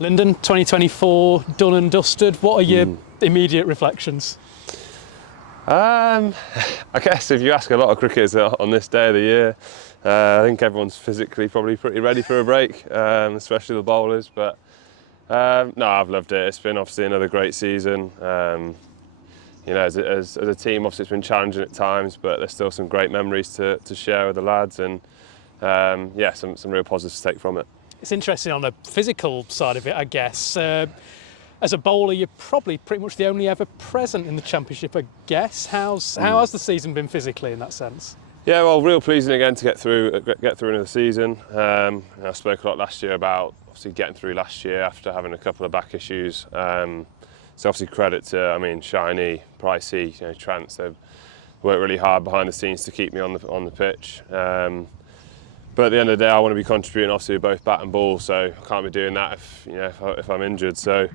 Lyndon, 2024, done and dusted. What are your immediate reflections? I guess if you ask a lot of cricketers on this day of the year, I think everyone's physically probably pretty ready for a break, especially the bowlers. But no, I've loved it. It's been obviously another great season. As a team, obviously it's been challenging at times, but there's still some great memories to share with the lads, and some real positives to take from it. It's interesting on the physical side of it, I guess. As a bowler, you're probably pretty much the only ever present in the championship, I guess. How has the season been physically in that sense? Yeah, well, real pleasing again to get through another season. I spoke a lot last year about obviously getting through last year after having a couple of back issues. So obviously credit to, Shiny, Pricey, Trance. They've worked really hard behind the scenes to keep me on the pitch. But at the end of the day, I want to be contributing obviously with both bat and ball, so I can't be doing that if I'm injured. So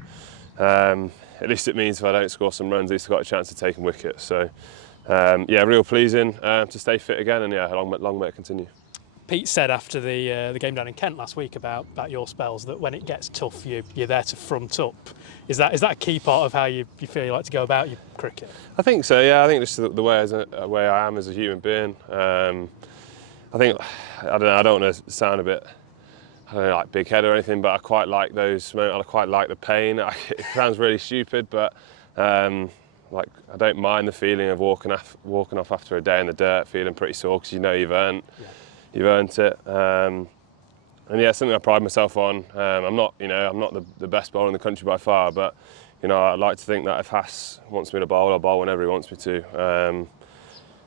at least it means if I don't score some runs, at least I've got a chance of taking wickets. So real pleasing to stay fit again, and long may it continue. Pete said after the game down in Kent last week about your spells that when it gets tough, you're there to front up. Is that a key part of how you feel you like to go about your cricket? I think so. Yeah, I think just the way I am as a human being. I think I don't want to sound a bit like big head or anything, but I quite like those moments. I quite like the pain. It sounds really stupid, but I don't mind the feeling of walking off after a day in the dirt, feeling pretty sore because you've earned it. And yeah, something I pride myself on. I'm not the best bowler in the country by far, but I like to think that if Haas wants me to bowl, I'll bowl whenever he wants me to.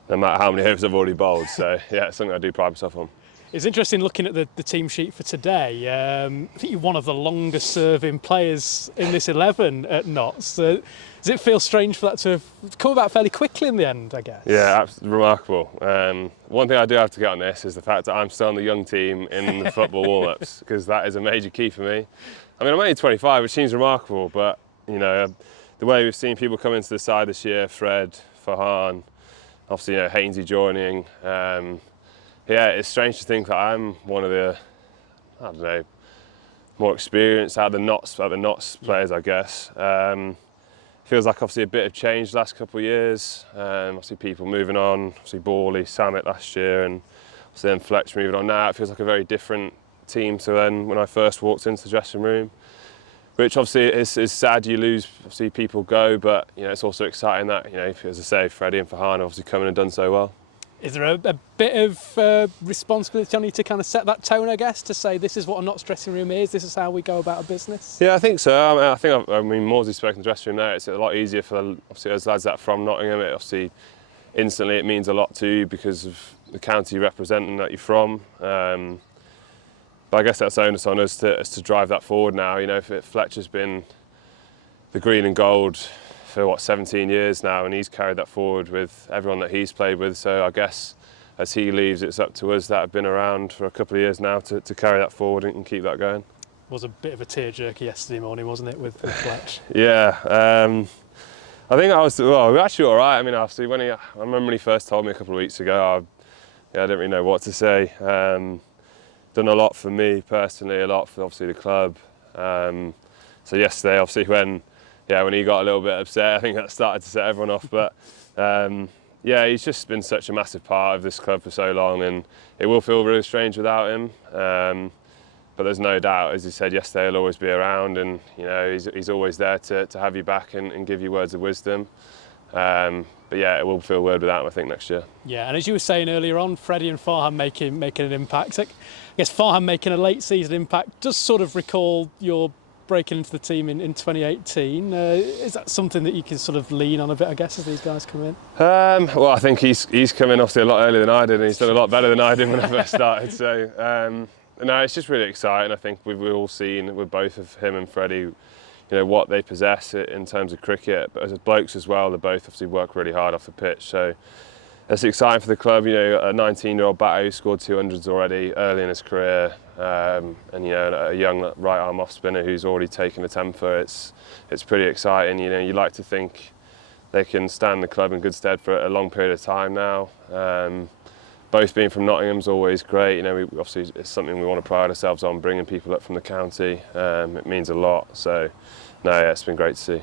No matter how many overs I've already bowled. So yeah, it's something I do pride myself on. It's interesting looking at the team sheet for today. I think you're one of the longest serving players in this 11 at Notts. Does it feel strange for that to have come about fairly quickly in the end, I guess? Yeah, absolutely remarkable. One thing I do have to get on this is the fact that I'm still on the young team in the football warm-ups, because that is a major key for me. I mean, I'm only 25, which seems remarkable, but the way we've seen people come into the side this year, Fred, Farhan, obviously, Hainsey joining. It's strange to think that I'm one of the, more experienced out of the Notts players, I guess. Feels like obviously a bit of change the last couple of years. Obviously people moving on, obviously Borley, Samet last year, and obviously then Fletch moving on now. It feels like a very different team to when I first walked into the dressing room. Which obviously is sad, you lose, obviously people go, but it's also exciting that, as I say, Freddie and Farhan have obviously come in and done so well. Is there a bit of responsibility on you to kind of set that tone, I guess, to say this is what a Notts dressing room is, this is how we go about a business? Yeah, I think so. Mawsey's spoken to the dressing room there. It's a lot easier for obviously those lads that are from Nottingham. It obviously instantly it means a lot to you because of the county you represent and that you're from. But I guess that's onus on us to drive that forward now. Fletcher's been the green and gold for 17 years now, and he's carried that forward with everyone that he's played with. So I guess as he leaves, it's up to us that have been around for a couple of years now to carry that forward and keep that going. Was a bit of a tearjerker yesterday morning, wasn't it, with Fletch? Yeah. I think we were actually all right. I mean, obviously, I remember when he first told me a couple of weeks ago, I didn't really know what to say. Done a lot for me personally, a lot for obviously the club. So yesterday, obviously, when he got a little bit upset, I think that started to set everyone off. But he's just been such a massive part of this club for so long, and it will feel really strange without him. But there's no doubt, as he said yesterday, he'll always be around, and he's always there to have you back and give you words of wisdom. But yeah, it will feel weird without him, I think, next year. Yeah, and as you were saying earlier on, Freddie and Farhan making an impact. I guess Farhan making a late season impact does sort of recall your breaking into the team in 2018. Is that something that you can sort of lean on a bit, I guess, as these guys come in? Well, I think he's come in obviously a lot earlier than I did, and he's done a lot better than I did when I first started. So no, it's just really exciting. I think we've all seen with both of him and Freddie, what they possess in terms of cricket, but as blokes as well, they both obviously work really hard off the pitch. So it's exciting for the club. A 19-year-old batter who scored 200s already early in his career, and a young right arm off spinner who's already taken a temper. It's pretty exciting. You like to think they can stand the club in good stead for a long period of time now. both being from Nottingham's always great. You know, obviously it's something we want to pride ourselves on, bringing people up from the county. It means a lot. So, no, yeah, it's been great to see.